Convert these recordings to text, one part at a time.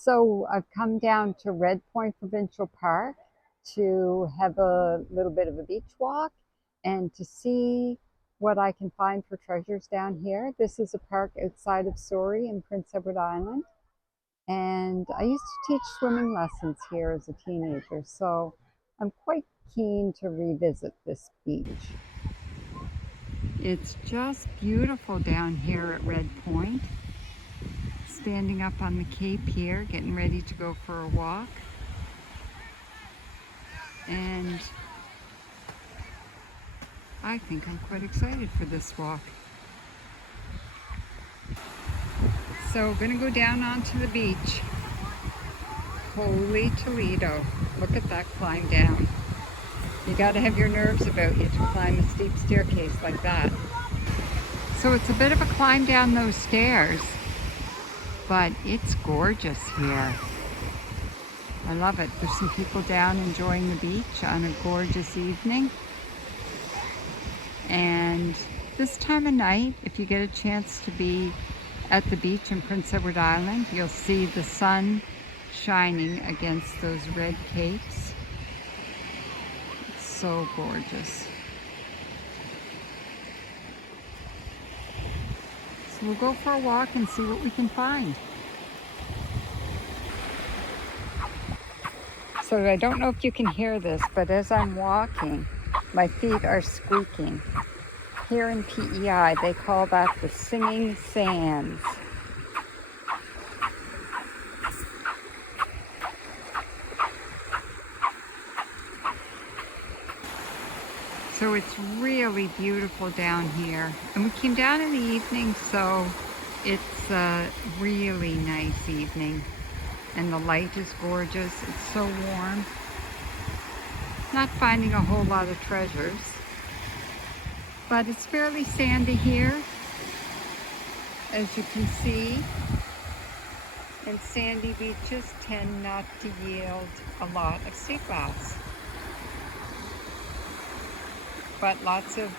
So I've come down to Red Point Provincial Park to have a little bit of a beach walk and to see what I can find for treasures down here. This is a park outside of Surrey in Prince Edward Island. And I used to teach swimming lessons here as a teenager, so I'm quite keen to revisit this beach. It's just beautiful down here at Red Point. Standing up on the cape here, getting ready to go for a walk. And I think I'm quite excited for this walk. So we're gonna go down onto the beach. Holy Toledo. Look at that climb down. You gotta have your nerves about you to climb a steep staircase like that. So it's a bit of a climb down those stairs, but it's gorgeous here. I love it. There's some people down enjoying the beach on a gorgeous evening. And this time of night, if you get a chance to be at the beach in Prince Edward Island, you'll see the sun shining against those red capes. It's so gorgeous. So we'll go for a walk and see what we can find. So I don't know if you can hear this, but as I'm walking, my feet are squeaking. Here in PEI, they call that the singing sands. So it's really beautiful down here. And we came down in the evening, so it's a really nice evening. And the light is gorgeous. It's so warm. Not finding a whole lot of treasures, but it's fairly sandy here, as you can see. And sandy beaches tend not to yield a lot of sea glass, but lots of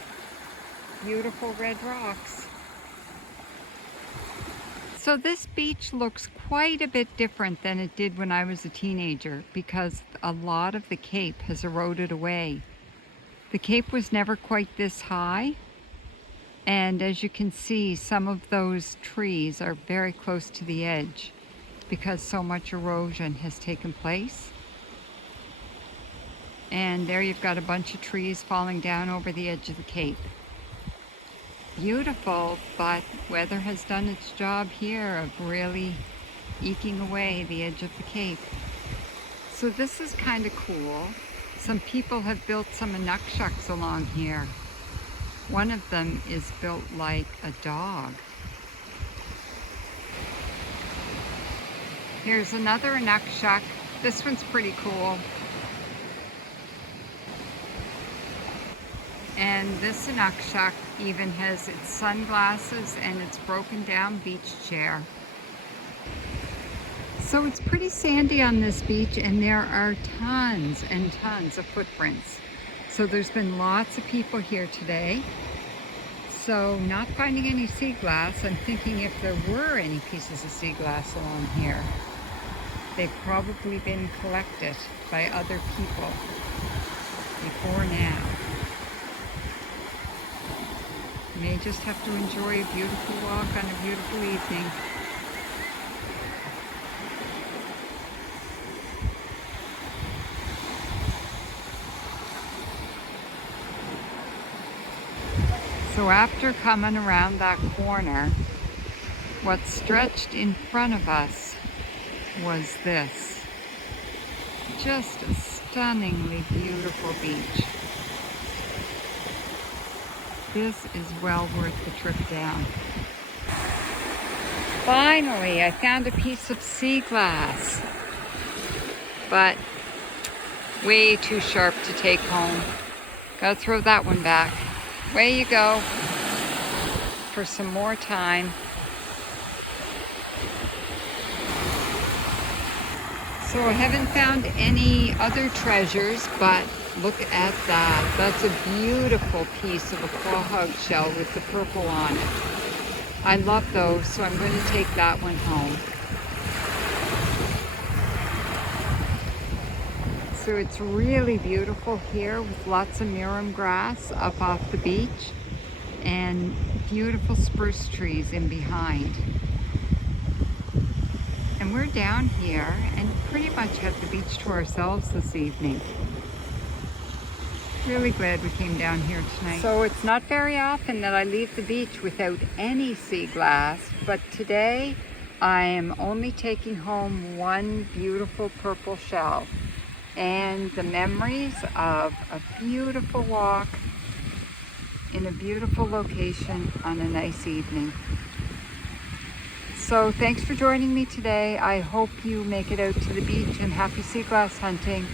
beautiful red rocks. So this beach looks quite a bit different than it did when I was a teenager because a lot of the cape has eroded away. The cape was never quite this high, and as you can see, some of those trees are very close to the edge because so much erosion has taken place. And there you've got a bunch of trees falling down over the edge of the cape. Beautiful, but weather has done its job here of really eking away the edge of the cape. So this is kind of cool. Some people have built some inuksuks along here. One of them is built like a dog. Here's another inukshuk. This one's pretty cool. And this inukshuk even has its sunglasses and its broken down beach chair. So it's pretty sandy on this beach, and there are tons and tons of footprints. So there's been lots of people here today. So not finding any sea glass, I'm thinking if there were any pieces of sea glass along here, they've probably been collected by other people before now. You may just have to enjoy a beautiful walk on a beautiful evening. So after coming around that corner, what stretched in front of us was this. Just a stunningly beautiful beach. This is well worth the trip down. Finally, I found a piece of sea glass, but way too sharp to take home. Gotta throw that one back. Way you go for some more time. So I haven't found any other treasures, but look at that. That's a beautiful piece of a quahog shell with the purple on it. I love those, so I'm going to take that one home. So it's really beautiful here with lots of mirum grass up off the beach and beautiful spruce trees in behind. And we're down here and pretty much have the beach to ourselves this evening. Really glad we came down here tonight. So it's not very often that I leave the beach without any sea glass, but today I am only taking home one beautiful purple shell and the memories of a beautiful walk in a beautiful location on a nice evening. So thanks for joining me today. I hope you make it out to the beach, and happy sea glass hunting.